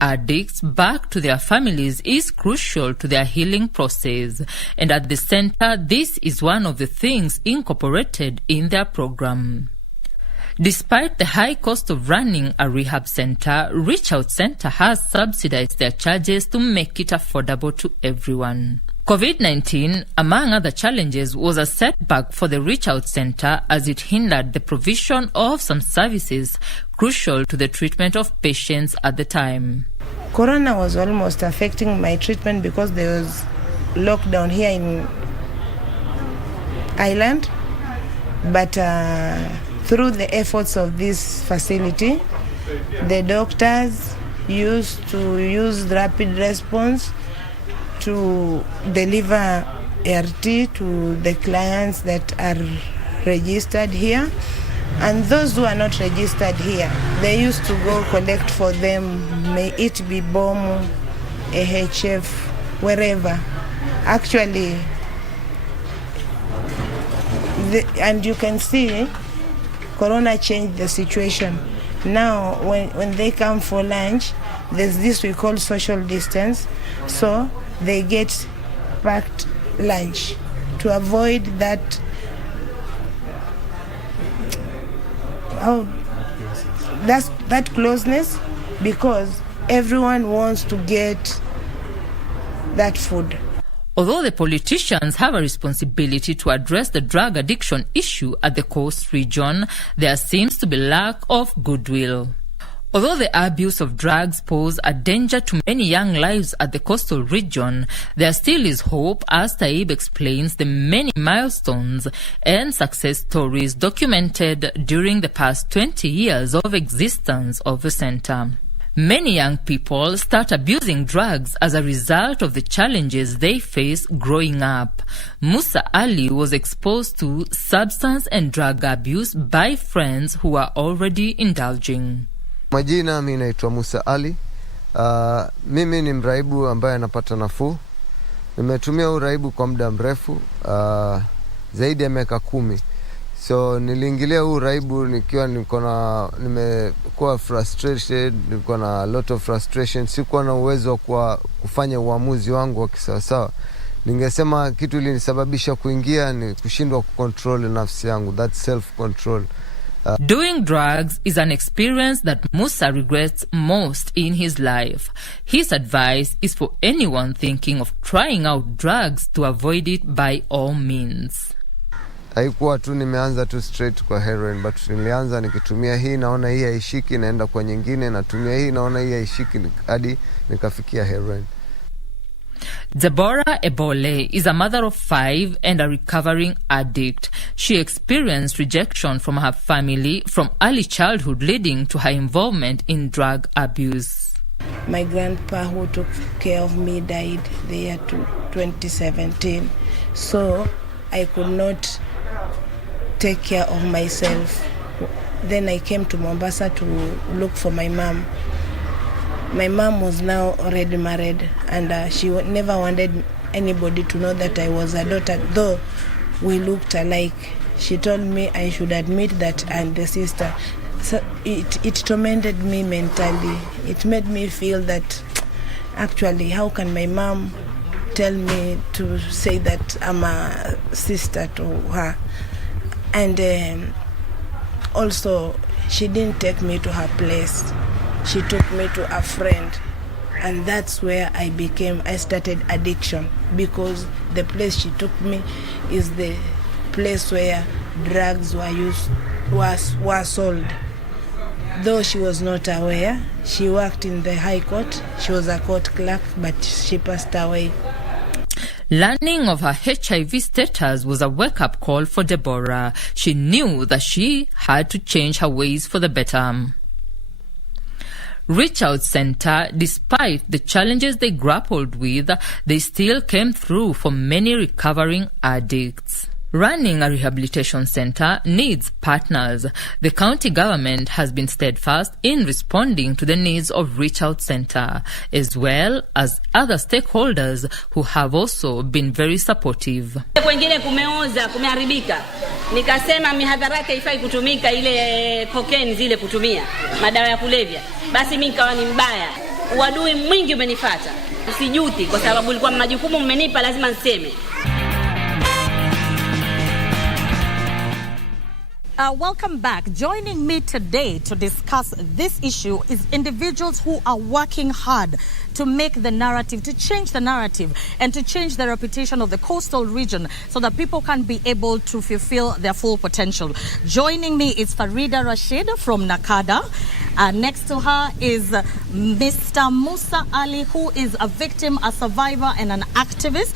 addicts back to their families is crucial to their healing process, and at the center, this is one of the things incorporated in their program. Despite the high cost of running a rehab center, Reach Out Center has subsidized their charges to make it affordable to everyone. COVID-19, among other challenges, was a setback for the Reach Out Center as it hindered the provision of some services crucial to the treatment of patients at the time. Corona was almost affecting my treatment because there was lockdown here in Ireland, but through the efforts of this facility, the doctors used to use rapid response to deliver RT to the clients that are registered here. And those who are not registered here, they used to go collect for them, may it be BOM, AHF, wherever. Actually, and you can see, Corona changed the situation. Now, when they come for lunch, there's this we call social distance. So they get packed lunch to avoid that that closeness, because everyone wants to get that food. Although the politicians have a responsibility to address the drug addiction issue at the coast region, there seems to be lack of goodwill. Although the abuse of drugs pose a danger to many young lives at the coastal region, there still is hope, as Taib explains the many milestones and success stories documented during the past 20 years of existence of the center. Many young people start abusing drugs as a result of the challenges they face growing up. Musa Ali was exposed to substance and drug abuse by friends who are already indulging. Majina, mimi naitwa Musa Ali. Mimi ni mraibu ambaye anapata nafuu. Nimetumia uraibu kwa muda mrefu, zaidi ya miaka 10. So niliingilia uraibu nikiwa nimekuwa frustrated, nilikuwa na a lot of frustration, sikuwa na uwezo wa kufanya uamuzi wangu wa kisawasawa. Ningesema kitu ilinisababisha kuingia ni kushindwa kucontrol nafsi yangu, that self control. Doing drugs is an experience that Musa regrets most in his life. His advice is for anyone thinking of trying out drugs to avoid it by all means. Haikuwa tu nimeanza tu straight kwa heroin, but nilianza nikitumia hii, naona hii haishiki, naenda kwa nyingine, natumia hii, naona hii haishiki, hadi nikafikia heroin. Deborah Ebole is a mother of 5 and a recovering addict. She experienced rejection from her family from early childhood, leading to her involvement in drug abuse. My grandpa who took care of me died the year 2017. So I could not take care of myself. Then I came to Mombasa to look for my mom. My mom was now already married, and she never wanted anybody to know that I was a daughter, though we looked alike. She told me I should admit that I'm the sister. So it tormented me mentally. It made me feel that actually, how can my mom tell me to say that I'm a sister to her? And also, she didn't take me to her place. She took me to a friend, and that's where I started addiction, because the place she took me is the place where drugs were sold. Though she was not aware, she worked in the High Court. She was a court clerk, but she passed away. Learning of her HIV status was a wake-up call for Deborah. She knew that she had to change her ways for the better. Reach Out Center, despite the challenges they grappled with, they still came through for many recovering addicts. Running a rehabilitation center needs partners. The county government has been steadfast in responding to the needs of Reach Out Center, as well as other stakeholders who have also been very supportive. Kwengine kumeoza, kumeharibika. Nikasema mihadhara yake haifai kutumika, ile cocaine zile kutumia, madawa ya kulevya. Basi mimi nikawa ni mbaya. Uadui mwingi umenifuata. Usijuti kwa sababu ilikuwa majukumu mmenipa, lazima niseme. Welcome back. Joining me today to discuss this issue is individuals who are working hard to make the narrative, to change the narrative, and to change the reputation of the coastal region so that people can be able to fulfill their full potential. Joining me is Farida Rashid from Nakada. Next to her is Mr. Musa Ali, who is a victim, a survivor, and an activist.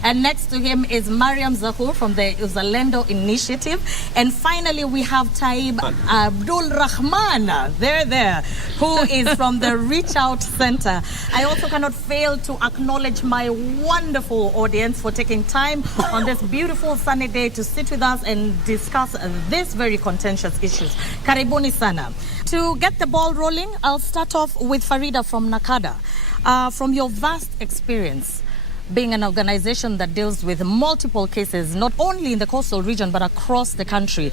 And next to him is Mariam Zahur from the Uzalendo Initiative. And finally, we have Taib Abdul Rahman, there, who is from the Reach Out Center. I also cannot fail to acknowledge my wonderful audience for taking time on this beautiful sunny day to sit with us and discuss these very contentious issues. Karibuni sana. To get the ball rolling, I'll start off with Farida from Nakada. From your vast experience, being an organization that deals with multiple cases, not only in the coastal region, but across the country,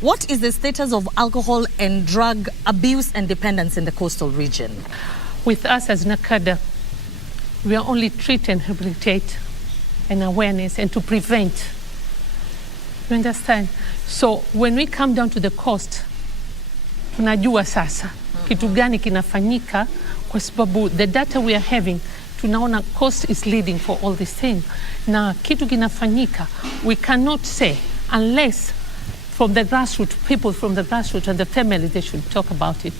what is the status of alcohol and drug abuse and dependence in the coastal region? With us as Nakada, we are only treat and rehabilitate and awareness and to prevent. You understand? So when we come down to the coast, tunajua sasa kitu gani kinafanyika kwa sababu the data we are having, tunaona coast is leading for all these things. Na kitu kinafanyika, we cannot say unless from the grassroots, people from the grassroots and the family, they should talk about it.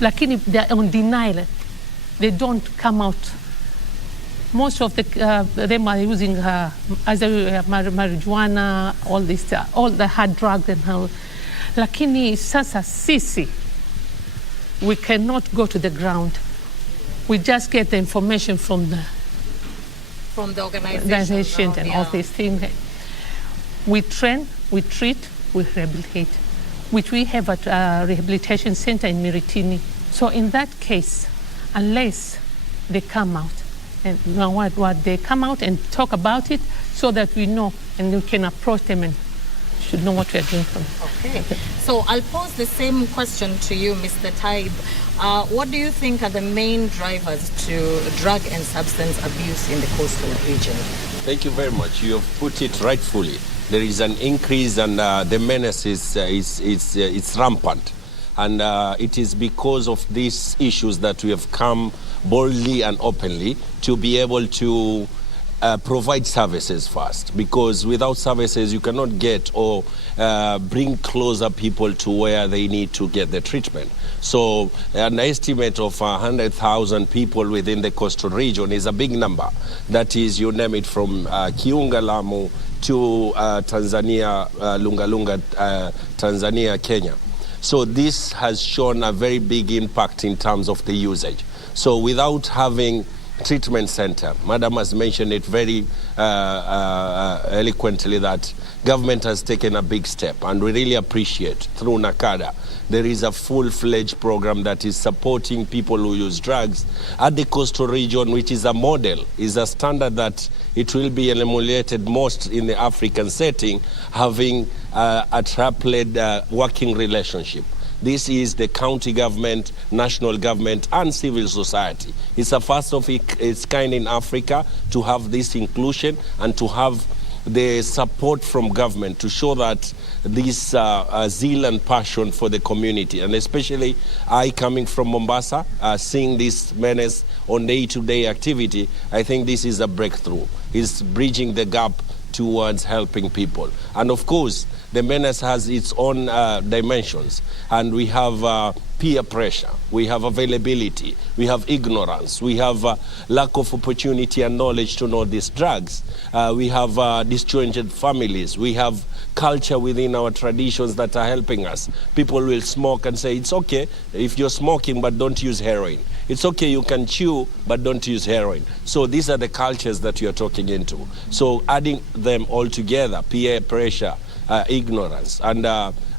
Lakini they are on denial. They don't come out. Most of them are using marijuana, all this, all the hard drugs and all. Lakini sasa sisi, we cannot go to the ground. We just get the information from the organization and all these things. We train, we treat, we rehabilitate, which we have at a rehabilitation center in Miritini. So in that case, unless they come out, and what they come out and talk about it so that we know and we can approach them and should know what we are doing for them. Okay. So I'll pose the same question to you, Mr. Taib. What do you think are the main drivers to drug and substance abuse in the coastal region? Thank you very much. You have put it rightfully. There is an increase and the menace is rampant. And it is because of these issues that we have come boldly and openly to be able to provide services first, because without services you cannot get or bring closer people to where they need to get the treatment. So an estimate of 100,000 people within the coastal region is a big number. That is, you name it, from Kiunga, Lamu to Tanzania, Lunga, Tanzania, Kenya. So this has shown a very big impact in terms of the usage. So without having treatment center, Madam has mentioned it very eloquently that government has taken a big step, and we really appreciate through Nakada. There is a full-fledged program that is supporting people who use drugs at the coastal region, which is a model, is a standard that it will be emulated most in the African setting, having a triplet working relationship. This is the county government, national government, and civil society. It's a first of its kind in Africa to have this inclusion and to have the support from government to show that this zeal and passion for the community, and especially I coming from Mombasa, seeing this menace on day-to-day activity, I think this is a breakthrough. It's bridging the gap towards helping people. And of course, the menace has its own dimensions, and we have peer pressure, we have availability, we have ignorance, we have lack of opportunity and knowledge to know these drugs, we have disjointed families, we have culture within our traditions that are helping us. People will smoke and say, it's okay if you're smoking, but don't use heroin. It's okay, you can chew, but don't use heroin. So these are the cultures that you're talking into. So adding them all together, peer pressure, ignorance, and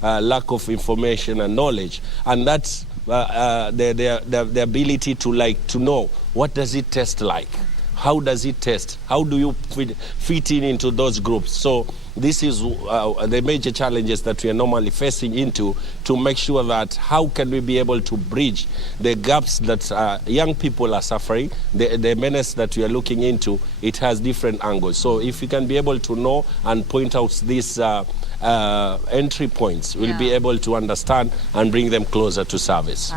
lack of information and knowledge, and that's the ability to know what does it taste like, how does it taste, how do you fit in into those groups. So this is the major challenges that we are normally facing into, to make sure that how can we be able to bridge the gaps that young people are suffering. The menace that we are looking into, it has different angles. So if we can be able to know and point out these entry points, we'll be able to understand and bring them closer to service.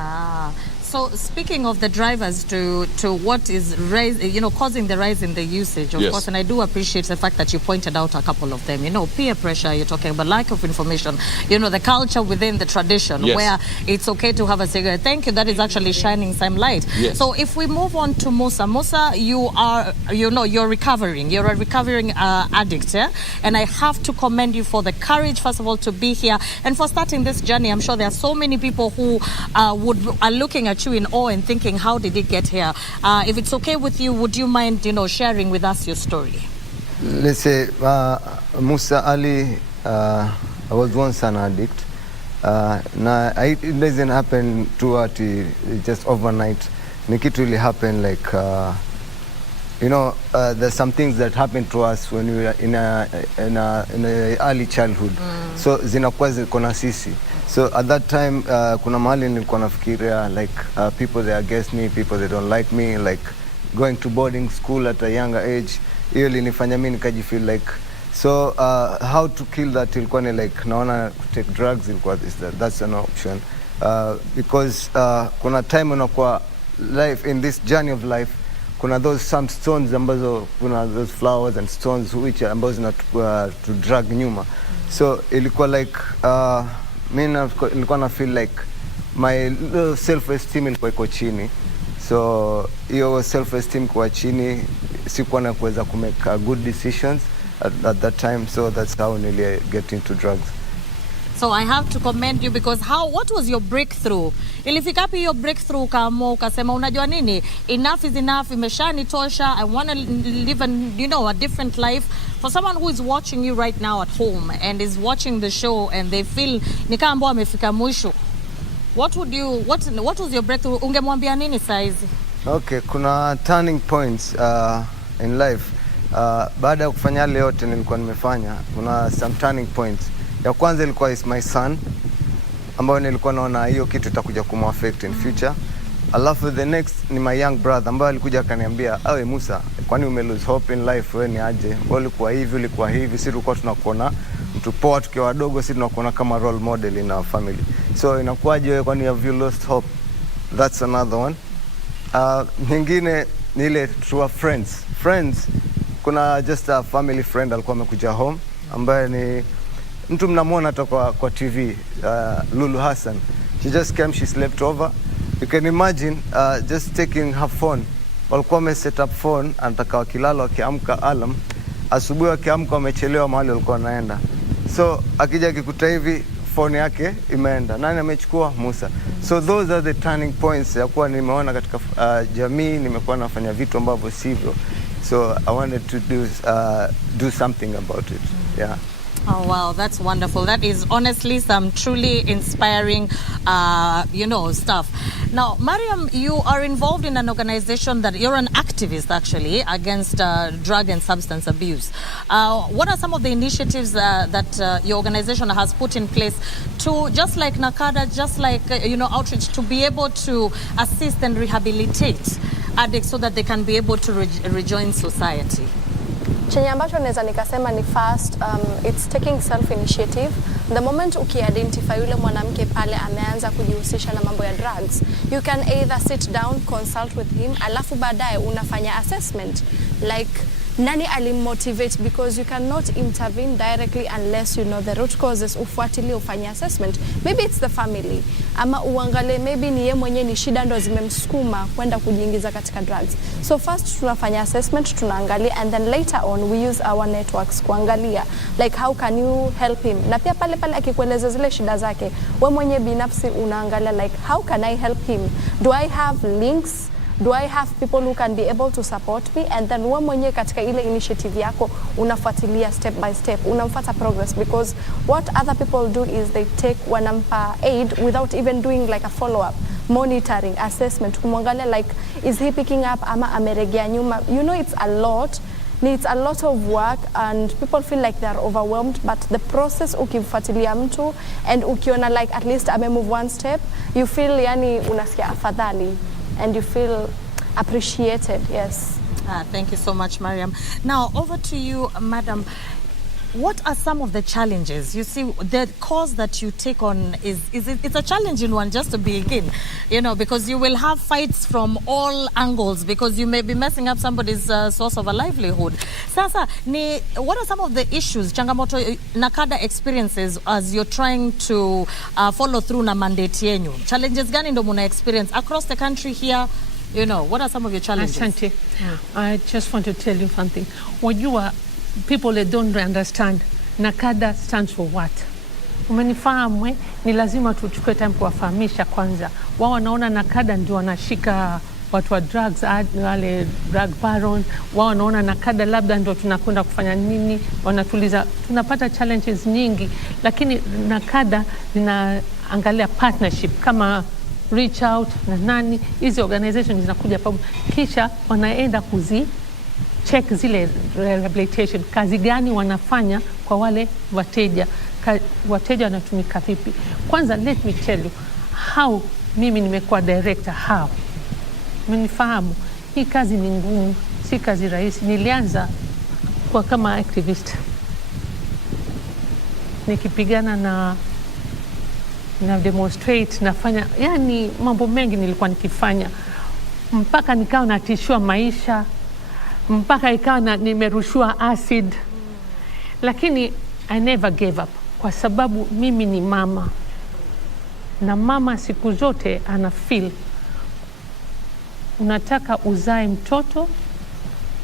So speaking of the drivers to what is causing the rise in the usage, of course, and I do appreciate the fact that you pointed out a couple of them. Peer pressure, you're talking about lack of information, the culture within the tradition where it's okay to have a cigarette. Thank you. That is actually shining some light. Yes. So if we move on to Musa. Musa, you are, you're recovering. You're a recovering addict, and I have to commend you for the courage, first of all, to be here and for starting this journey. I'm sure there are so many people who are looking at you in awe and thinking, how did it get here? If it's okay with you, would you mind, sharing with us your story? Let's say Musa Ali, I was once an addict. It doesn't happen to just overnight. It really happened like, there's some things that happen to us when we are in a early childhood. So zinakuwa ziko na sisi. So at that time, kuna mahali nilikuwa nafikiria like people they against me, people they don't like me, like going to boarding school at a younger age. Hiyo ilinifanya mimi nikajifeel like, so how to kill that ilikuwa ni like naona take drugs ilikuwa that's an option, because kuna time unakuwa life in this journey of life, kuna some stones ambazo, kuna those flowers and stones which ambazo zinatupa to drug nyuma. So ilikuwa like mimi nilikuwa na feel like my self esteem ilikuwa iko chini. So hiyo self esteem kwa chini, sikuwa na kuweza ku make good decisions at that time. So that's how nearly get into drugs. So I have to commend you because what was your breakthrough? Ilifikapi your breakthrough ukasema unajua nini? Enough is enough, imeshanitosha. I want to live a different life. For someone who is watching you right now at home and is watching the show and they feel ni kama ambao amefika mwisho, what was your breakthrough? Ungemwambia nini saizi? Okay, kuna turning points in life. Baada ya kufanya yale yote nilikuwa nimefanya, kuna some turning points. Ya kwanza ilikuwa is my son, ambayo nilikuwa naona hiyo kitu itakuja kumaffect in future. Alafu the next ni my young brother, ambaye alikuja akaniambia, "Awe Musa, kwani ume lose hope in life, wewe ni aje? Ulikuwa hivi, sisi tulikuwa tunakuona mtu poa tukiwa wadogo, sisi tunakuona kama role model in our family. So inakuwaje wewe, kwani have you lost hope?" That's another one. Nyingine ni ile through friends. Kuna just a family friend alikuwa amekuja home, ambaye ni mtu mnamuona hata kwa TV, Lulu Hassan. She just came, she slept over. You can imagine just taking her phone. Walikuwa wame set up phone, anataka wakilala wakiamka alarm. Asubuhi wakiamka wamechelewa mahali walikuwa wanaenda. So akija akikuta hivi phone yake imeenda. Nani amechukua? Musa. So those are the turning points ya kuwa nimeona katika jamii, nimekuwa nafanya vitu ambavyo sivyo. So I wanted to do something about it. Yeah. Oh, wow, that's wonderful. That is honestly some truly inspiring, stuff. Now, Mariam, you are involved in an organization that you're an activist, actually, against drug and substance abuse. What are some of the initiatives that your organization has put in place to, just like Nakada, just like, outreach, to be able to assist and rehabilitate addicts so that they can be able to rejoin society? Chenye ambacho naweza nikasema ni first, it's taking self initiative. The moment ukiidentify yule mwanamke pale ameanza kujihusisha na mambo ya drugs, you can either sit down, consult with him, alafu baadaye unafanya assessment like nani alimmotivate, because you cannot intervene directly unless you know the root causes. Ufuatilie, ufanye assessment. Maybe it's the family, ama uangalie maybe ni yeye mwenyewe ni shida ndo zimemsukuma kwenda kujiingiza katika drugs. So first tunafanya assessment, tunaangalia, and then later on we use our networks kuangalia like how can you help him. Na pia pale akikueleza zile shida zake, wewe mwenyewe binafsi unaangalia like how can I help him? Do I have links? Do I have people who can be able to support me? And then wewe mwenyewe katika ile initiative yako unafuatilia step by step, unamfuata progress, because what other people do is they take wanampa aid without even doing like a follow up, monitoring, assessment, kumwangalia like is he picking up ama ameregea nyuma. It's a lot needs a lot of work and people feel like they're overwhelmed, but the process ukifuatilia mtu and ukiona like at least move one step, you feel yani unasikia afadhali and you feel appreciated. Yes. Thank you so much, Mariam. Now over to you, Madam. What are some of the challenges? You see, the cause that you take on it's a challenging one just to begin, you know, because you will have fights from all angles because you may be messing up somebody's source of a livelihood. Sasa, what are some of the issues, changamoto NACADA experiences as you're trying to follow through na mandate yenyu? Challenges gani ndo muna experience across the country here? You know, what are some of your challenges? Asante. I just want to tell you something. When you are people that don't understand NACADA stands for what. Umenifahamu, ni lazima tuchukue time kuwafahamisha kwanza. Wao wanaona NACADA ndio wanashika watu wa drugs, wale drug baron. Wao wanaona NACADA labda ndio tunakwenda kufanya nini, wanatuliza. Tunapata challenges nyingi, lakini NACADA zinaangalia partnership kama reach out na nani, hizi organizations zinakuja pamoja, kisha wanaenda check zile rehabilitation, kazi gani wanafanya kwa wale wateja, wateja wanatumika vipi. Kwanza let me tell you how mimi nimekuwa director. How mnifahamu, hii kazi ni ngumu, si kazi rahisi. Nilianza kwa kama activist nikipigana na demonstrate, nafanya yani mambo mengi nilikuwa nikifanya, mpaka nikawa natishwa maisha, mpaka ikawa nimerushwa acid, lakini I never gave up kwa sababu mimi ni mama, na mama siku zote ana feel unataka uzae mtoto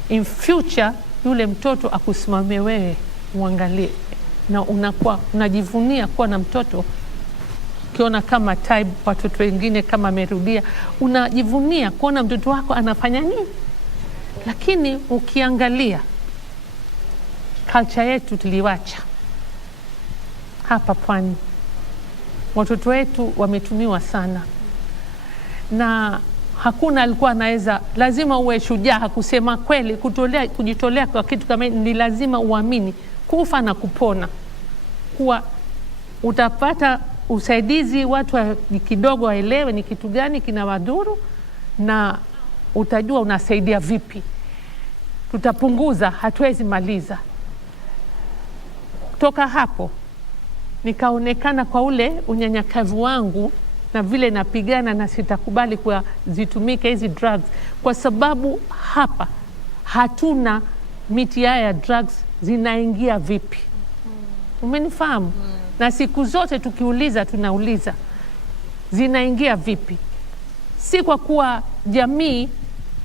in future, yule mtoto akusimamie wewe, uangalie, na unajivunia kuwa na mtoto. Ukiona kama type watoto wengine kama amerudia, unajivunia kuona mtoto wako anafanya nini. Lakini ukiangalia culture yetu tuliwacha hapa pwani, watoto wetu wametumiwa sana, na hakuna alikuwa anaweza, lazima uwe shujaa kusema kweli, kujitolea kwa kitu kama ni lazima uamini kufa na kupona, kuwa utapata usaidizi, watu kidogo waelewe ni kitu gani kinawadhuru na utajua unasaidia vipi. Tutapunguza, hatuwezi maliza. Kutoka hapo nikaonekana kwa ule unyanyakavu wangu na vile napigana, na sitakubali kwa zitumike hizi drugs, kwa sababu hapa hatuna miti ya drugs zinaingia vipi. Umenifahamu? Na siku zote tukiuliza, tunauliza zinaingia vipi. Si kwa kuwa jamii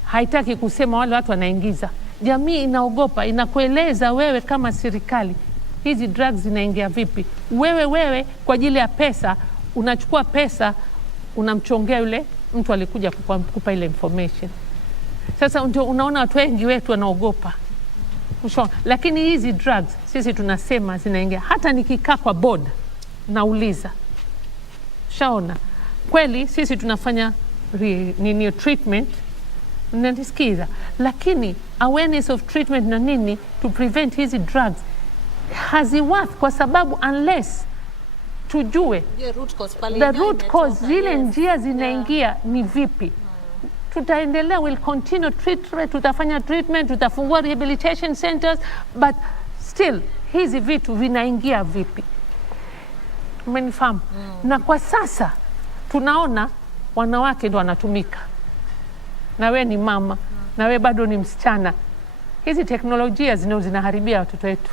haitaki kusema wale watu wanaingiza. Jamii inaogopa, inakueleza wewe kama serikali hizi drugs zinaingia vipi. Wewe kwa ajili ya pesa, unachukua pesa, unamchongea yule mtu alikuja kukupa ile information. Sasa ndio unaona watu wengi wetu wanaogopa. Lakini hizi drugs sisi tunasema zinaingia. Hata nikikaa kwa board nauliza, shaona kweli sisi tunafanya treatment, nanisikiza, lakini awareness of treatment na nini to prevent hizi drugs haziworth, kwa sababu unless tujue the root cause zile njia zinaingia ni vipi, tutaendelea, will continue treatment, tutafanya treatment, tutafungua rehabilitation centers, but still hizi vitu vinaingia vipi. Umenifahamu? Na kwa sasa tunaona wanawake ndo wanatumika, na we ni mama, na we bado ni msichana. Hizi teknolojia zinaharibia watoto wetu.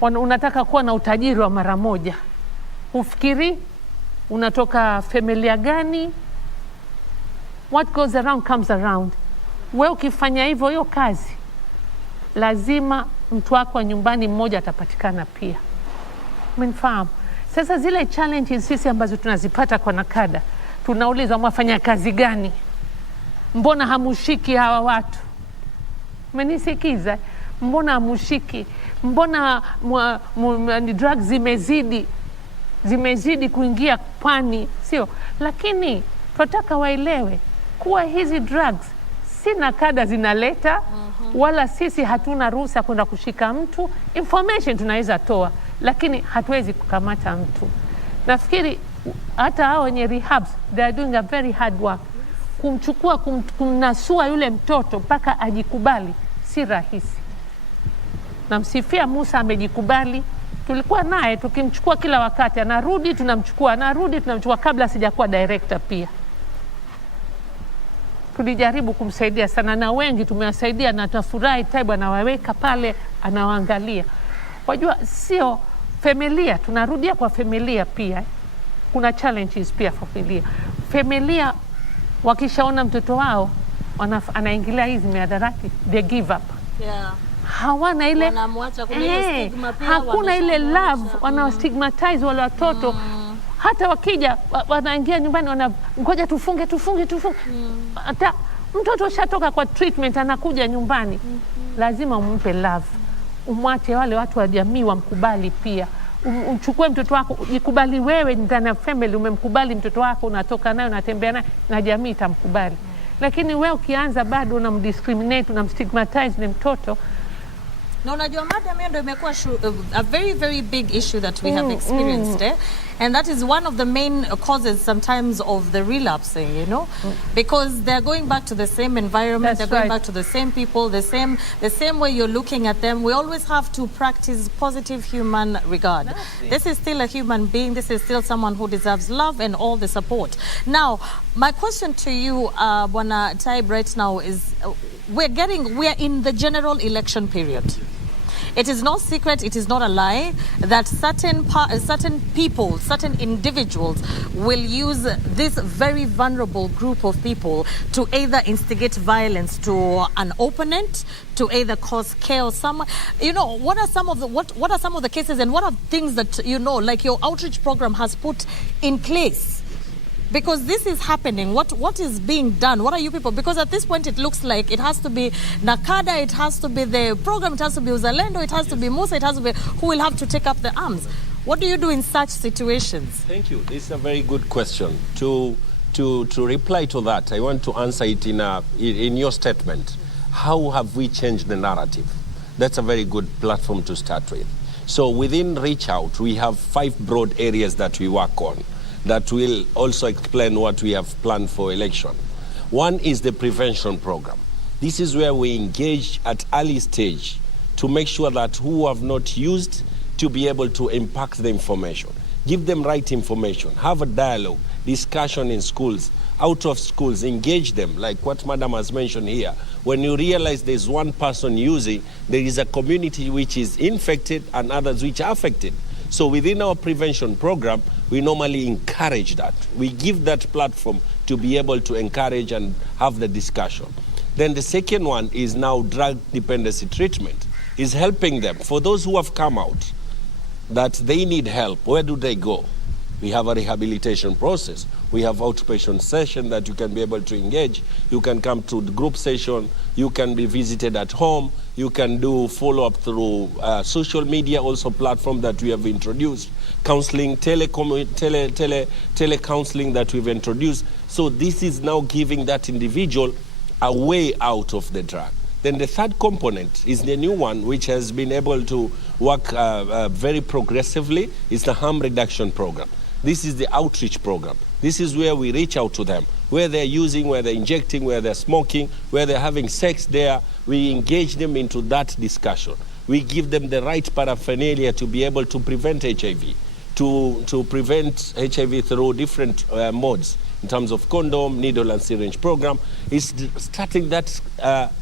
Unataka kuwa na utajiri wa mara moja, ufikiri unatoka familia gani. What goes around comes around. Wewe ukifanya hivyo, hiyo kazi, lazima mtu wako wa nyumbani mmoja atapatikana pia. Umenifahamu? Sasa zile challenges sisi ambazo tunazipata kwa NACADA, tunauliza mwafanya kazi gani? Mbona hamushiki hawa watu? Umenisikiza? Mbona hamushiki? Mbona drugs zimezidi kuingia pwani, sio? Lakini tunataka waelewe kuwa hizi drugs si nakada zinaleta, wala sisi hatuna ruhusa kwenda kushika mtu. Information tunaweza toa, lakini hatuwezi kukamata mtu. Nafikiri hata hao wenye rehabs, they are doing a very hard work. Kumchukua, kumnasua yule mtoto mpaka ajikubali si rahisi. Namsifia Musa, amejikubali. Tulikuwa naye tukimchukua kila wakati, anarudi tunamchukua kabla sijakuwa director pia. Tulijaribu kumsaidia sana, na wengi tumewasaidia, na tunafurahi Taibu anawaweka pale, anawaangalia. Wajua sio familia, tunarudia kwa familia pia. Kuna challenges pia familia. Familia wakishaona mtoto wao anaingilia hizi mihadarati, they give up. Yeah. Hawana ile stigma pia, hakuna ile love, wana stigmatize wale watoto. Hata wakija wanaingia nyumbani ngoja tufunge. Hata mtoto shatoka kwa treatment anakuja nyumbani, lazima umpe love. Umwache wale watu wa jamii wamkubali pia. Uchukue mtoto wako, jikubali wewe ndani ya family, umemkubali mtoto wako, unatoka naye unatembea naye, na jamii itamkubali. Lakini wewe ukianza bado unamdiscriminate, unamstigmatize ni mtoto. No, unajua madam, hiyo ndio imekuwa a very, very big issue that we have experienced, and that is one of the main causes sometimes of the relapsing, you know, because they're going back to the same environment, they're going back to the same people, the same way you're looking at them. We always have to practice positive human regard. This is still a human being, this is still someone who deserves love and all the support. Now, my question to you, Bwana Taib, right now is, we're in the general election period. It is no secret, it is not a lie, that certain people, certain individuals will use this very vulnerable group of people to either instigate violence to an opponent, to either cause chaos. You know, what are some of the cases, and what are things that, you know, like your outreach program has put in place? Because this is happening. What is being done? What are you people? Because at this point it looks like it has to be Nakada, it has to be the program, it has to be Uzalendo, it has to be Musa, it has to be who will have to take up the arms. What do you do in such situations? Thank you. This is a very good question. To reply to that, I want to answer it in your statement. How have we changed the narrative? That's a very good platform to start with. So within Reach Out, we have 5 broad areas that we work on that will also explain what we have planned for election. One is the prevention program. This is where we engage at early stage to make sure that who have not used to be able to impact the information. Give them right information, have a dialogue, discussion in schools, out of schools, engage them, like what Madam has mentioned here. When you realize there's one person using, there is a community which is infected and others which are affected. So within our prevention program, we normally encourage that. We give that platform to be able to encourage and have the discussion. Then the second one is now drug dependency treatment, is helping them. For those who have come out, that they need help, where do they go? We have a rehabilitation process. We have outpatient session that you can be able to engage. You can come to the group session. You can be visited at home. You can do follow-up through social media, also platform that we have introduced. Counseling, tele-counseling that we've introduced. So this is now giving that individual a way out of the drug. Then the third component is the new one, which has been able to work very progressively, is the harm reduction program. This is the outreach program. This is where we reach out to them, where they're using, where they're injecting, where they're smoking, where they're having sex there. We engage them into that discussion. We give them the right paraphernalia to be able to prevent HIV, to prevent HIV through different modes. In terms of condom, needle and syringe program, is starting that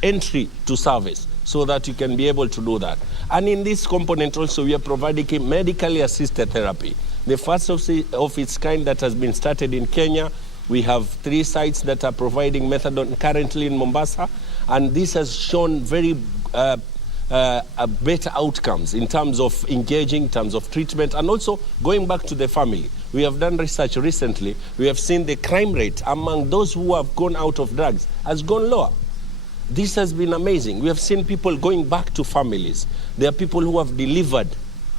entry to service so that you can be able to do that. And in this component also, we are providing medically assisted therapy. The first of its kind that has been started in Kenya. We have 3 sites that are providing methadone currently in Mombasa, and this has shown very better outcomes in terms of engaging, in terms of treatment, and also going back to the family. We have done research recently. We have seen the crime rate among those who have gone out of drugs has gone lower. This has been amazing. We have seen people going back to families. There are people who have delivered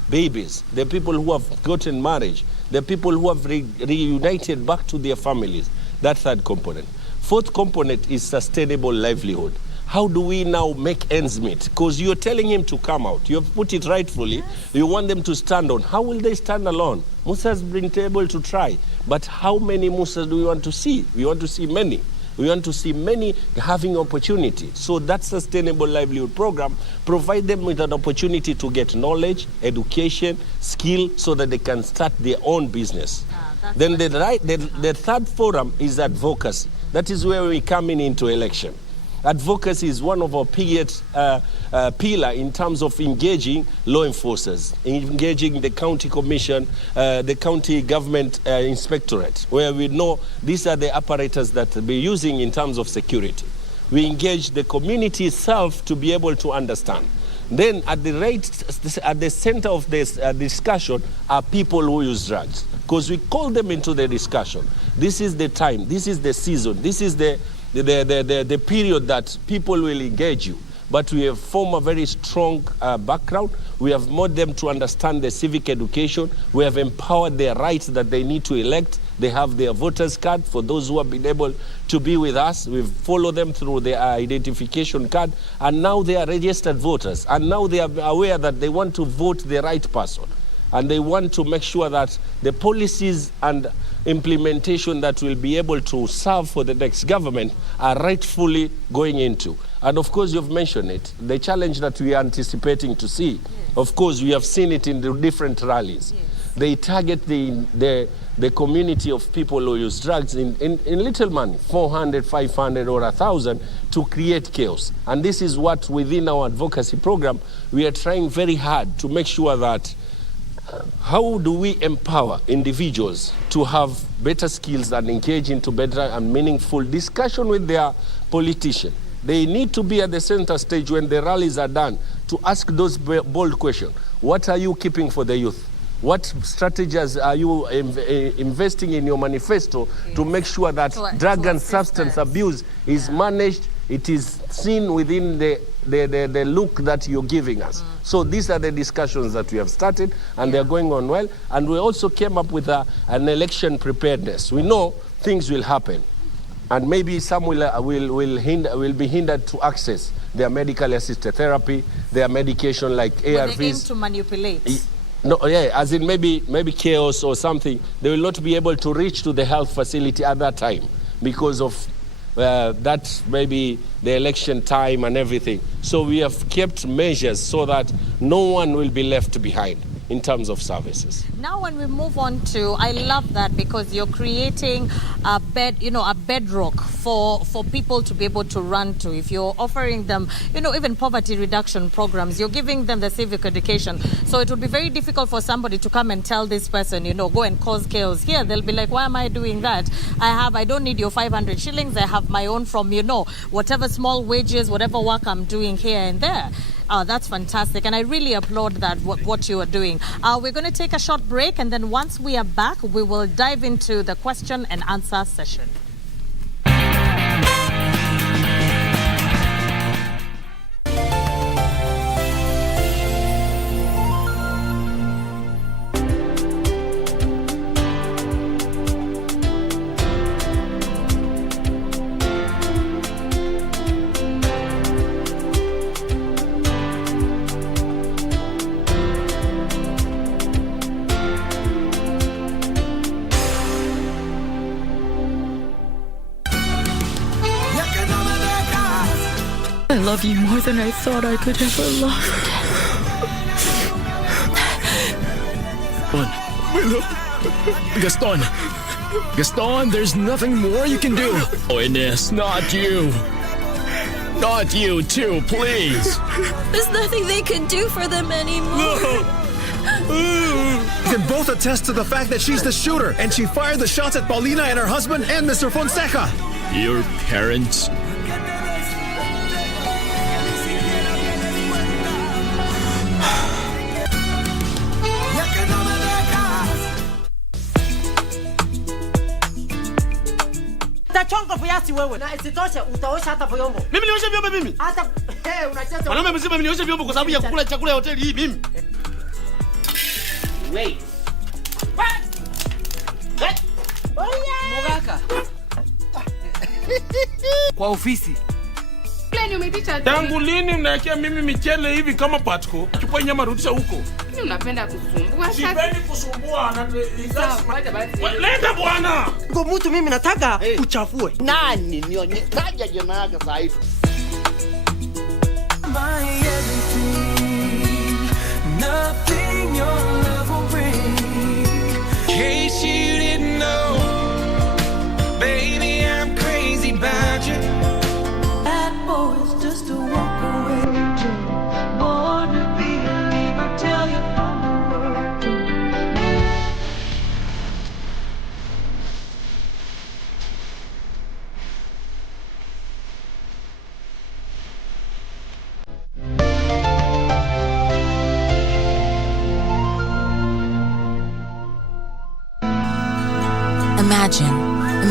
babies. There are people who have gotten marriage. There are people who have reunited back to their families. That third component. Fourth component is sustainable livelihood. How do we now make ends meet? Because you're telling him to come out. You have put it rightfully. Yes. You want them to stand on. How will they stand alone? Musa has been able to try. But how many Musas do we want to see? We want to see many. We want to see many having opportunity. So that sustainable livelihood program provide them with an opportunity to get knowledge, education, skill, so that they can start their own business. Then the third forum is advocacy. That is where we come into election. Advocacy is one of our biggest pillar in terms of engaging law enforcers, engaging the county commission, the county government inspectorate, where we know these are the apparatus that we're using in terms of security. We engage the community itself to be able to understand. Then at the center of this discussion are people who use drugs, because we call them into the discussion. This is the time, this is the season, this is the period that people will engage you. But we have formed a very strong background. We have made them to understand the civic education. We have empowered their rights that they need to elect. They have their voters card for those who have been able to be with us. We've followed them through their identification card. And now they are registered voters. And now they are aware that they want to vote the right person. And they want to make sure that the policies and implementation that will be able to serve for the next government are rightfully going into. And of course, you've mentioned it, the challenge that we are anticipating to see. Yes. Of course, we have seen it in the different rallies. Yes. They target the community of people who use drugs in little money, 400, 500 or 1,000, to create chaos. And this is what within our advocacy program, we are trying very hard to make sure that how do we empower individuals to have better skills and engage into better and meaningful discussion with their politician? They need to be at the center stage when the rallies are done to ask those bold questions. What are you keeping for the youth? What strategies are you investing in your manifesto to make sure that drug and substance abuse is managed, it is seen within the look that you're giving us? So these are the discussions that we have started, and they're going on well. And we also came up with an election preparedness. We know things will happen, and maybe some will be hindered to access their medical assisted therapy, their medication like ARVs. They aim to manipulate. No, yeah, as in maybe chaos or something. They will not be able to reach to the health facility at that time because of that maybe the election time and everything. So we have kept measures so that no one will be left behind in terms of services. Now when we move on to, I love that because you're creating a bedrock for people to be able to run to. If you're offering them, even poverty reduction programs, you're giving them the civic education. So it would be very difficult for somebody to come and tell this person, go and cause chaos here. They'll be like, why am I doing that? I don't need your 500 shillings. I have my own from, whatever small wages, whatever work I'm doing here and there. That's fantastic, and I really applaud that, what you are doing. We're going to take a short break, and then once we are back, we will dive into the question and answer session. I love you more than I thought I could ever love. Gaston, there's nothing more you can do. Oh, Ines, not you. Not you too, please. There's nothing they can do for them anymore. You can both attest to the fact that she's the shooter, and she fired the shots at Paulina and her husband and Mr. Fonseca. Your parents? Tachonga viasi wewe. Na isitoshe utaosha hata vyombo. Mimi nioshe vyombo mimi? Hata unacheza. Mwanaume mzima mimi nioshe vyombo kwa sababu ya kula chakula ya hoteli hii mimi. Wait. What? Oh yeah. Mogaka. Kwa ofisi. Tangu lini mnaekea mimi michele hivi kama patko? Chukua nyama rudisha huko. Mimi unapenda kusumbua sasa. Sipendi kusumbua. Leta bwana. Kwa mtu mimi nataka uchafue. Nani nione taja jina yake sasa hivi. My everything, nothing your love will bring. In case you didn't know, baby, I'm crazy about you. That boy's just a walk away. Born to be a believer, tell you from the word.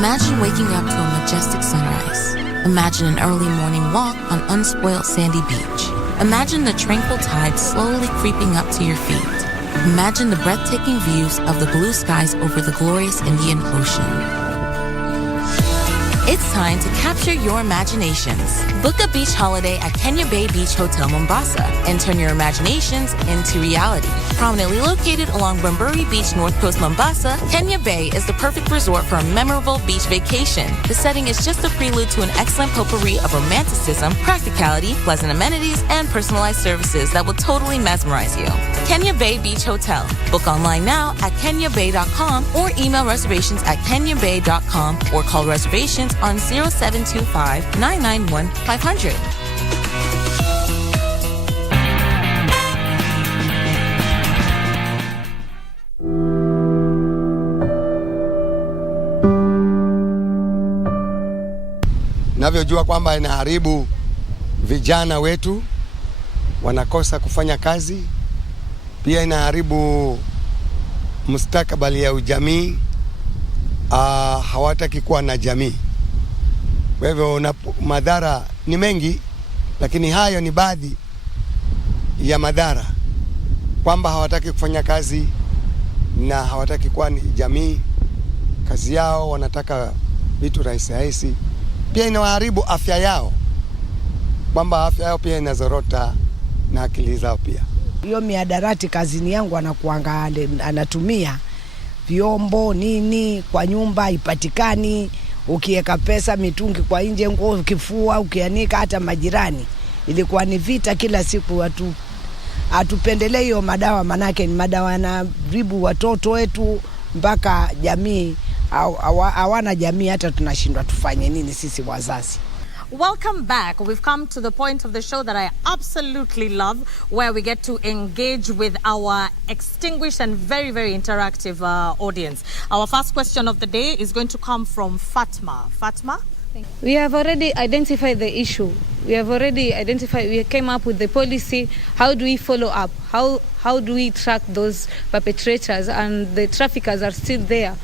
Imagine waking up to a majestic sunrise. Imagine an early morning walk on unspoiled sandy beach. Imagine the tranquil tide slowly creeping up to your feet. Imagine the breathtaking views of the blue skies over the glorious Indian Ocean. It's time to capture your imaginations. Book a beach holiday at Kenya Bay Beach Hotel, Mombasa, and turn your imaginations into reality. Prominently located along Bamburi Beach, North Coast, Mombasa, Kenya Bay is the perfect resort for a memorable beach vacation. The setting is just a prelude to an excellent potpourri of romanticism, practicality, pleasant amenities, and personalized services that will totally mesmerize you. Kenya Bay Beach Hotel. Book online now at kenyabay.com or email reservations at kenyabay.com or call reservations on 0725-991-500. Navyojua kwamba inaharibu vijana wetu, wanakosa kufanya kazi, pia inaharibu mustakabali ya ujamii, hawataki kuwa na jamii. Kwa hivyo madhara ni mengi, lakini hayo ni baadhi ya madhara, kwamba hawataki kufanya kazi na hawataki kuwa ni jamii. Kazi yao wanataka vitu rahisi. Pia inawaharibu afya yao, kwamba afya yao pia inazorota na akili zao pia. Hiyo miadarati kazini yangu anakuanga anatumia vyombo nini kwa nyumba ipatikani, ukiweka pesa mitungi kwa nje, nguo ukifua ukianika, hata majirani. Ilikuwa ni vita kila siku. Atupendelee hiyo madawa, manake ni madawa yanaharibu watoto wetu mpaka jamii. Hawana jamii, hata tunashindwa tufanye nini sisi wazazi. Welcome back. We've come to the point of the show that I absolutely love, where we get to engage with our extinguished and very, very interactive audience. Our first question of the day is going to come from Fatma. Fatma? We have already identified the issue. We came up with the policy. How do we follow up? How do we track those perpetrators? And the traffickers are still there.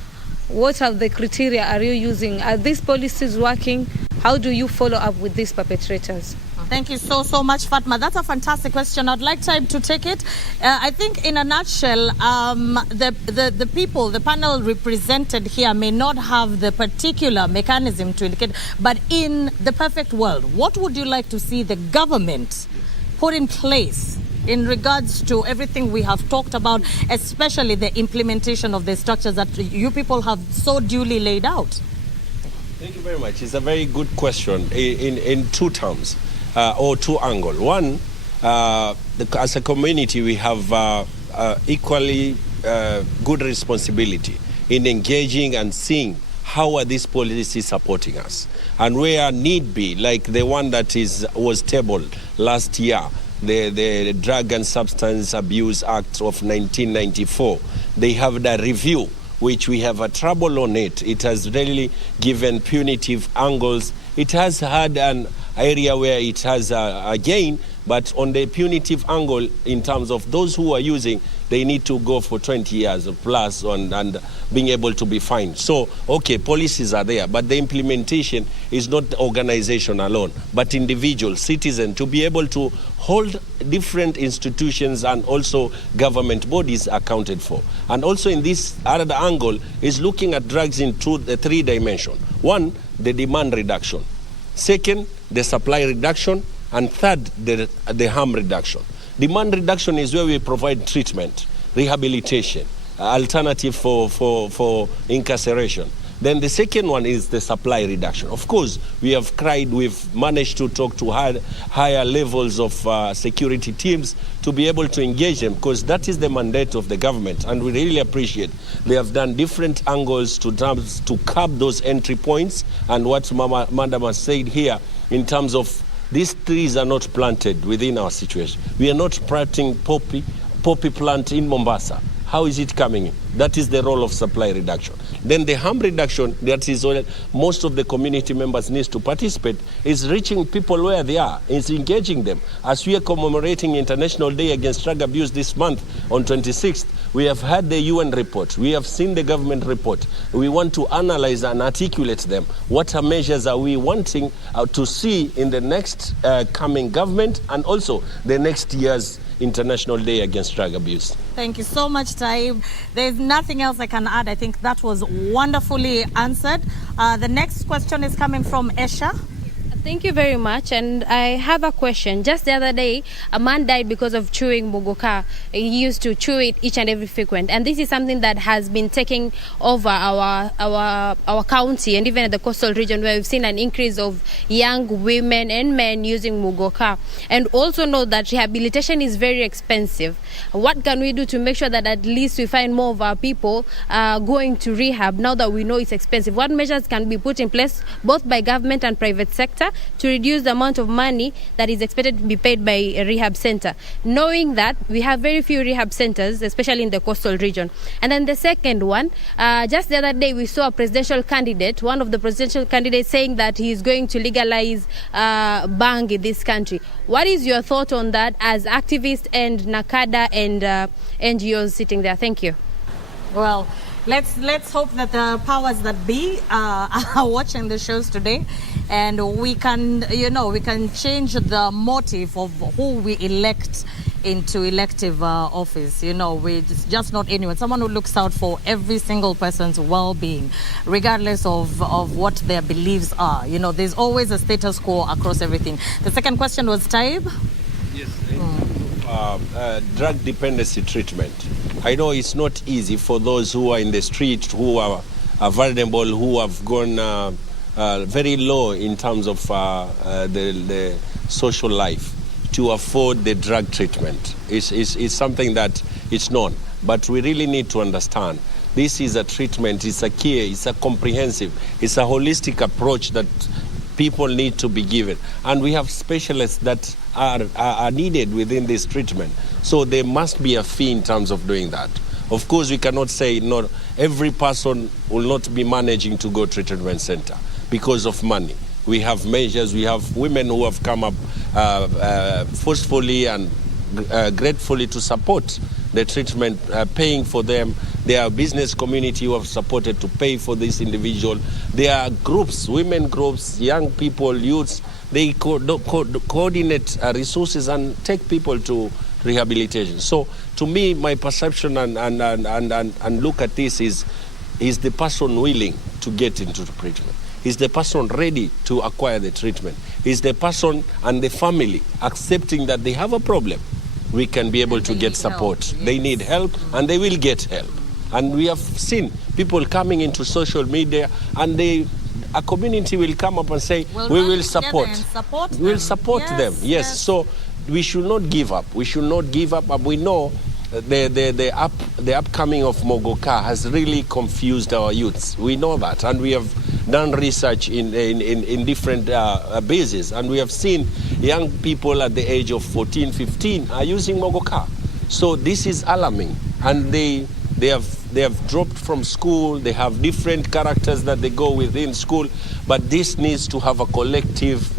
What are the criteria are you using? Are these policies working? How do you follow up with these perpetrators? Thank you so much, Fatma. That's a fantastic question. I'd like time to take it. I think in a nutshell, the people, the panel represented here may not have the particular mechanism to indicate, but in the perfect world, what would you like to see the government put in place in regards to everything we have talked about, especially the implementation of the structures that you people have so duly laid out? Thank you very much. It's a very good question in two terms or two angles. One, as a community, we have equally good responsibility in engaging and seeing how are these policies supporting us, and where need be, like the one that was tabled last year, the Drug and Substance Abuse Act of 1994. They have the review, which we have a trouble on it. It has really given punitive angles. It has had an area where it has a gain, but on the punitive angle, in terms of those who are using, they need to go for 20 years plus and being able to be fined. So, okay, policies are there, but the implementation is not the organization alone, but individual citizens to be able to hold different institutions and also government bodies accounted for. And also in this other angle is looking at drugs in three dimensions. One, the demand reduction. Second, the supply reduction. And third, the harm reduction. Demand reduction is where we provide treatment, rehabilitation, alternative for incarceration. Then the second one is the supply reduction. Of course, we've managed to talk to higher levels of security teams to be able to engage them, because that is the mandate of the government, and we really appreciate. They have done different angles to curb those entry points, and what Madam has said here in terms of these trees are not planted within our situation. We are not planting poppy plant in Mombasa. How is it coming in? That is the role of supply reduction. Then the harm reduction, that is what most of the community members need to participate, is reaching people where they are, is engaging them. As we are commemorating International Day Against Drug Abuse this month on 26th, we have had the UN report. We have seen the government report. We want to analyze and articulate them. What measures are we wanting to see in the next coming government and also the next year's International Day Against Drug Abuse. Thank you so much, Taib. There's nothing else I can add. I think that was wonderfully answered. The next question is coming from Esha. Thank you very much, and I have a question. Just the other day, a man died because of chewing muguka. He used to chew it each and every frequent, and this is something that has been taking over our county and even at the coastal region, where we've seen an increase of young women and men using muguka. And also know that rehabilitation is very expensive. What can we do to make sure that at least we find more of our people going to rehab now that we know it's expensive? What measures can be put in place both by government and private sector to reduce the amount of money that is expected to be paid by a rehab center, knowing that we have very few rehab centers, especially in the coastal region? And then the second one, just the other day we saw a presidential candidate, one of the presidential candidates, saying that he is going to legalize bang in this country. What is your thought on that as activists and NACADA and NGOs sitting there? Thank you. Well, let's hope that the powers that be are watching the shows today, and we can change the motive of who we elect into elective office. We just not anyone, someone who looks out for every single person's well-being, regardless of what their beliefs are. There's always a status quo across everything. The second question was Taib. Yes. Drug dependency treatment. I know it's not easy for those who are in the street, who are vulnerable, who have gone very low in terms of the social life, to afford the drug treatment. It's something that it's known, but we really need to understand this is a treatment, it's a care, it's a comprehensive, it's a holistic approach that people need to be given. And we have specialists that are needed within this treatment. So there must be a fee in terms of doing that. Of course, we cannot say not every person will not be managing to go to a treatment center because of money. We have measures, we have women who have come up forcefully and gratefully to support the treatment, paying for them. There are business community who have supported to pay for this individual. There are groups, women groups, young people, youths. They coordinate resources and take people to rehabilitation. So to me, my perception and look at this is the person willing to get into the treatment? Is the person ready to acquire the treatment? Is the person and the family accepting that they have a problem? We can be able to get support. Yes. They need help and they will get help. And we have seen people coming into social media and a community will come up and say, we will support. We will support them. Yes. So we should not give up. We should not give up. And we know the upcoming of Mogoka has really confused our youths. We know that. And we have done research in different bases. And we have seen young people at the age of 14, 15 are using Mogoka. So this is alarming. And they have dropped from school. They have different characters that they go within school. But this needs to have a collective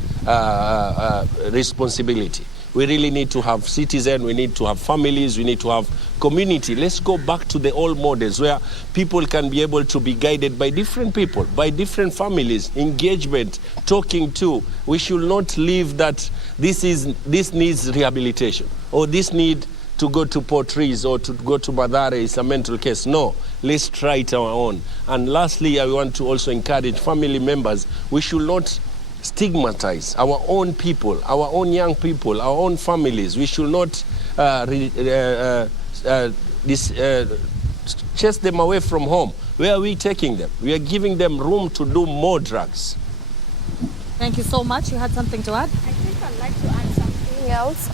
responsibility. We really need to have citizens, we need to have families, we need to have community. Let's go back to the old models where people can be able to be guided by different people, by different families, engagement, talking to. We should not leave that this needs rehabilitation or this need to go to Portrees or to go to Madare is a mental case. No, let's try it our own. And lastly, I want to also encourage family members. We should not stigmatize our own people, our own young people, our own families. We should not chase them away from home. Where are we taking them? We are giving them room to do more drugs. Thank you so much. You had something to add? I think I'd like to add something else.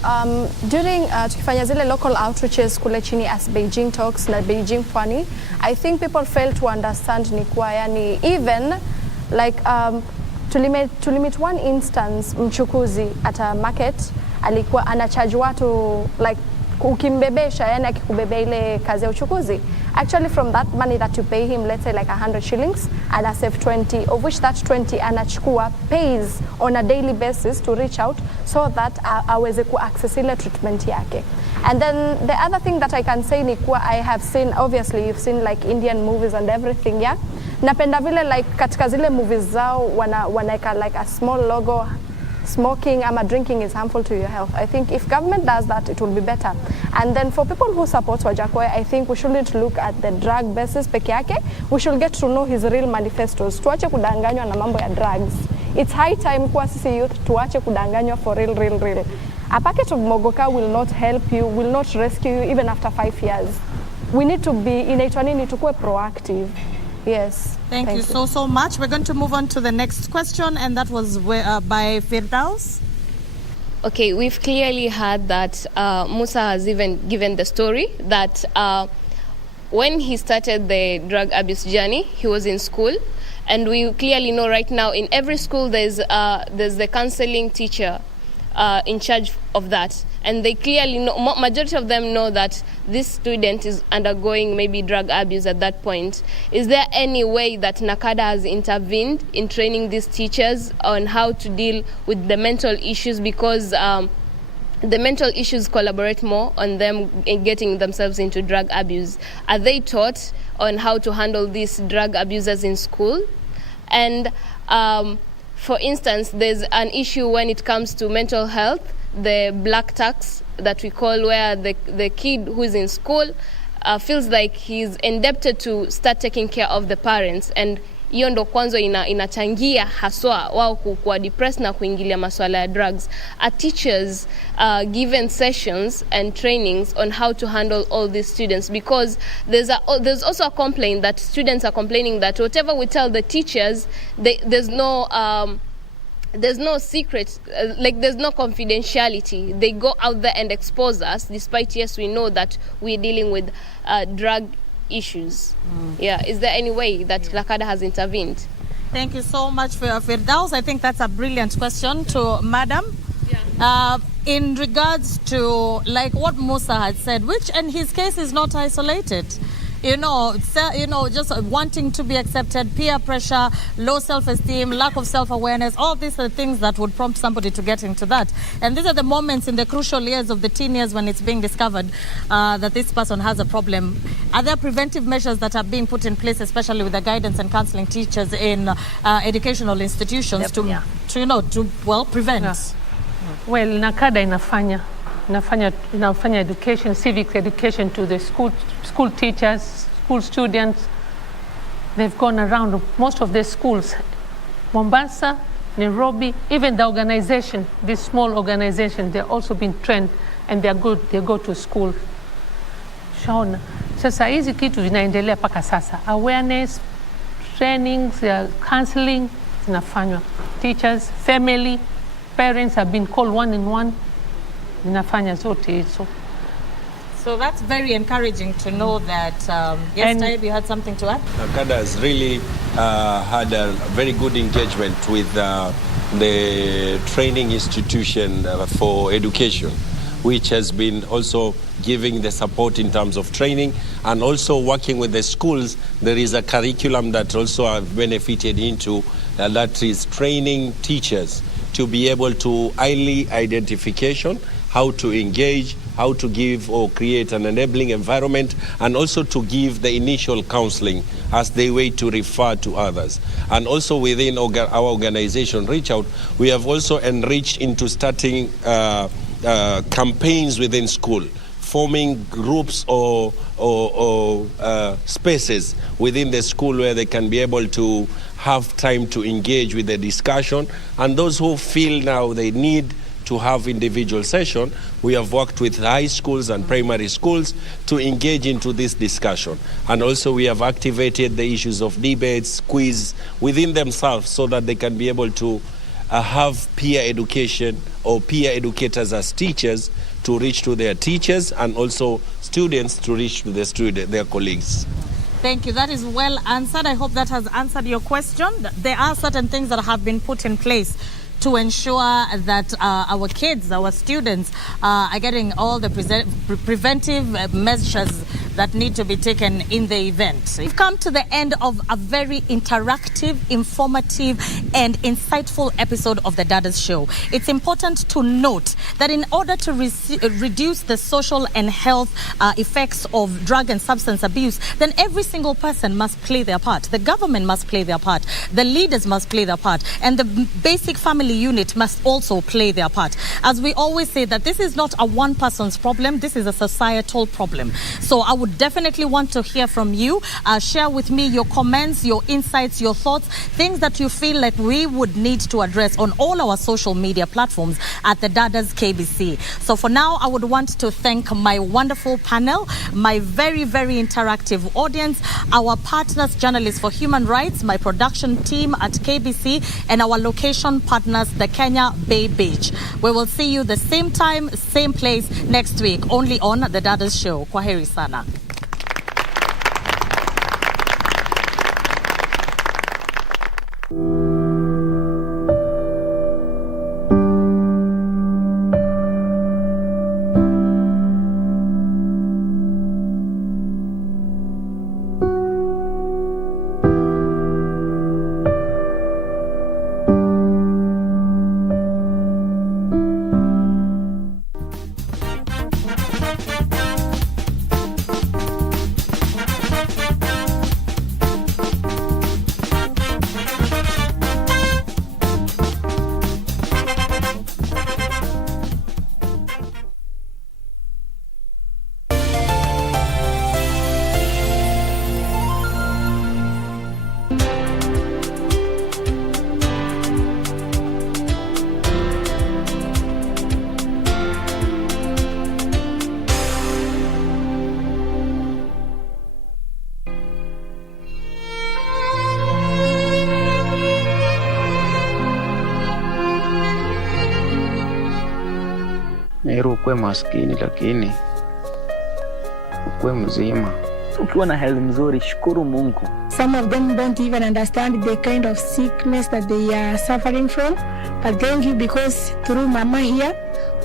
During tukifanya zile local outreaches kule chini as Beijing talks na Beijing Pwani, I think people fail to understand ni kwa yani even like to limit one instance, mchukuzi at a market alikuwa anacharge watu like ukimbebesha yani akikubebea ile kazi ya uchukuzi. Actually from that money that you pay him, let's say like 100 shillings, and save 20, of which that 20 anachukua pays on a daily basis to reach out so that aweze ku access ile treatment yake. And then the other thing that I can say ni kuwa I have seen, obviously you've seen like Indian movies and everything, yeah. Napenda vile like katika zile movies zao wanaeka like a small logo, smoking ama drinking is harmful to your health. I think if government does that, it will be better. And then for people who support Wajakoya, I think we shouldn't look at the drug basis peke yake. We should get to know his real manifestos. Tuache kudanganywa na mambo ya drugs. It's high time kwa sisi youth tuache kudanganywa for real. A packet of mogoka will not help you, will not rescue you even after 5 years. We need to be inaitwa nini, tukue proactive. Yes. Thank you so much. We're going to move on to the next question, and that was by Firdaus. Okay, we've clearly heard that Musa has even given the story that when he started the drug abuse journey, he was in school. And we clearly know right now in every school there's the counseling teacher in charge of that. And they clearly know, majority of them know that this student is undergoing maybe drug abuse at that point. Is there any way that NACADA has intervened in training these teachers on how to deal with the mental issues? Because the mental issues collaborate more on them in getting themselves into drug abuse. Are they taught on how to handle these drug abusers in school? And for instance, there's an issue when it comes to mental health, the black tax that we call, where the kid who is in school feels like he's indebted to start taking care of the parents, and hiyo ndo kwanza inachangia haswa wao kuwa depressed na kuingilia masuala ya drugs. Are teachers given sessions and trainings on how to handle all these students? Because there's also a complaint that students are complaining that whatever we tell the teachers, there's no secret, like there's no confidentiality. They go out there and expose us, despite yes, we know that we're dealing with drug issues. Yeah, is there any way that NACADA has intervened? Thank you so much for Firdaus. I think that's a brilliant question to Madam. Yeah. In regards to like what Musa had said, which in his case is not isolated. Just wanting to be accepted, peer pressure, low self-esteem, lack of self-awareness, all these are things that would prompt somebody to get into that. And these are the moments in the crucial years of the teen years when it's being discovered that this person has a problem. Are there preventive measures that are being put in place, especially with the guidance and counseling teachers in educational institutions to prevent? Yeah. Well, NACADA inafanya education, civic education to the school teachers, school students. They've gone around most of the schools, Mombasa, Nairobi, even the organization, this small organization, they're also been trained and they're good, they go to school. Shaona, sasa hizi kitu zinaendelea paka sasa. Awareness, trainings, counseling zinafanywa. Teachers, family, parents have been called one-on-one. So that's very encouraging to know that. Yes, Taib, you had something to add? NACADA has really had a very good engagement with the training institution for education, which has been also giving the support in terms of training and also working with the schools. There is a curriculum that also I've benefited into that is training teachers to be able to early identification, how to engage, how to give or create an enabling environment, and also to give the initial counseling as they wait to refer to others. And also within our organization, Reach Out, we have also enriched into starting campaigns within school forming groups or spaces within the school where they can be able to have time to engage with the discussion. And those who feel now they need to have individual session, we have worked with high schools and primary schools to engage into this discussion. And also we have activated the issues of debates, quiz within themselves so that they can be able to have peer education or peer educators as teachers to reach to their teachers, and also students to reach to their colleagues. Thank you. That is well answered. I hope that has answered your question. There are certain things that have been put in place to ensure that our kids, our students, are getting all the preventive measures that need to be taken in the event. We've come to the end of a very interactive, informative, and insightful episode of the Dada's Show. It's important to note that in order to reduce the social and health effects of drug and substance abuse, then every single person must play their part. The government must play their part. The leaders must play their part. And the basic family unit must also play their part. As we always say, that this is not a one person's problem, this is a societal problem. So I would definitely want to hear from you. Share with me your comments, your insights, your thoughts, things that you feel like we would need to address on all our social media platforms at the Dada's KBC. So for now, I would want to thank my wonderful panel, my very, very interactive audience, our partners, journalists for human rights, my production team at KBC, and our location partners, the Kenya Bay Beach. We will see you the same time, same place next week, only on the Dada's Show. Kwaheri sana. Heri ukwe maskini lakini ukwe mzima. Ukiwa na health mzuri, shukuru Mungu. Some of them don't even understand the kind of sickness that they are suffering from. But thank you, because through Mama here,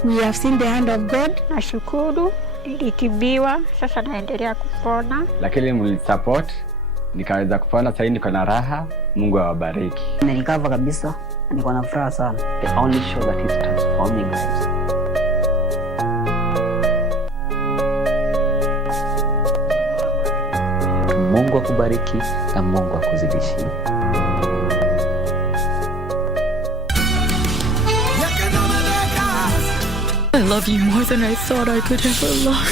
we have seen the hand of God. Nashukuru, nilitibiwa, sasa naendelea kupona. Lakini mlisupport, nikaweza kupona, sasa niko na raha. Mungu awabariki. Nilikava kabisa, niko na furaha sana. The only show that is transforming lives. Mungu akubariki na Mungu akuzidishie. I love you more than I thought I could ever love.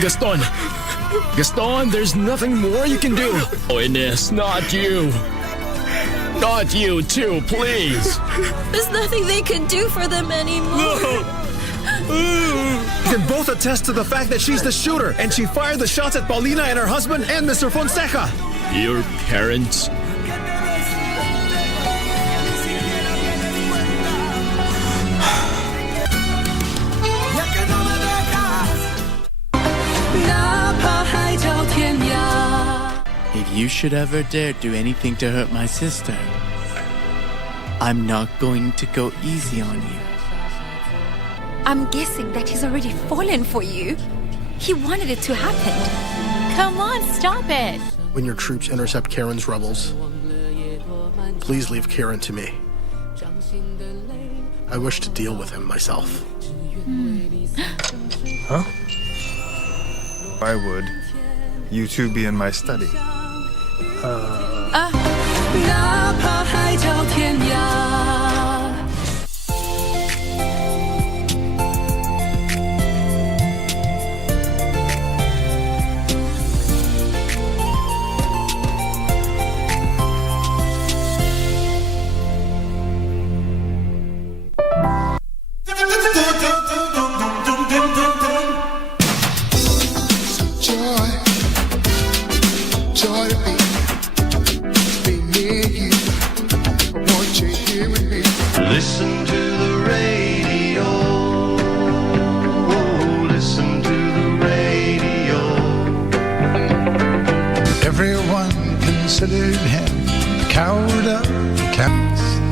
Gaston! Gaston, there's nothing more you can do. Oh, Ines, not you. Not you too, please. There's nothing they can do for them anymore. You can both attest to the fact that she's the shooter, and she fired the shots at Paulina and her husband and Mr. Fonseca. Your parents? If you should ever dare do anything to hurt my sister, I'm not going to go easy on you. I'm guessing that he's already fallen for you. He wanted it to happen. Come on, stop it. When your troops intercept Karen's rebels, please leave Karen to me. I wish to deal with him myself. Huh? Why would you two be in my study? listen to the radio. Oh, listen to the radio. Everyone considered him a coward of the cats.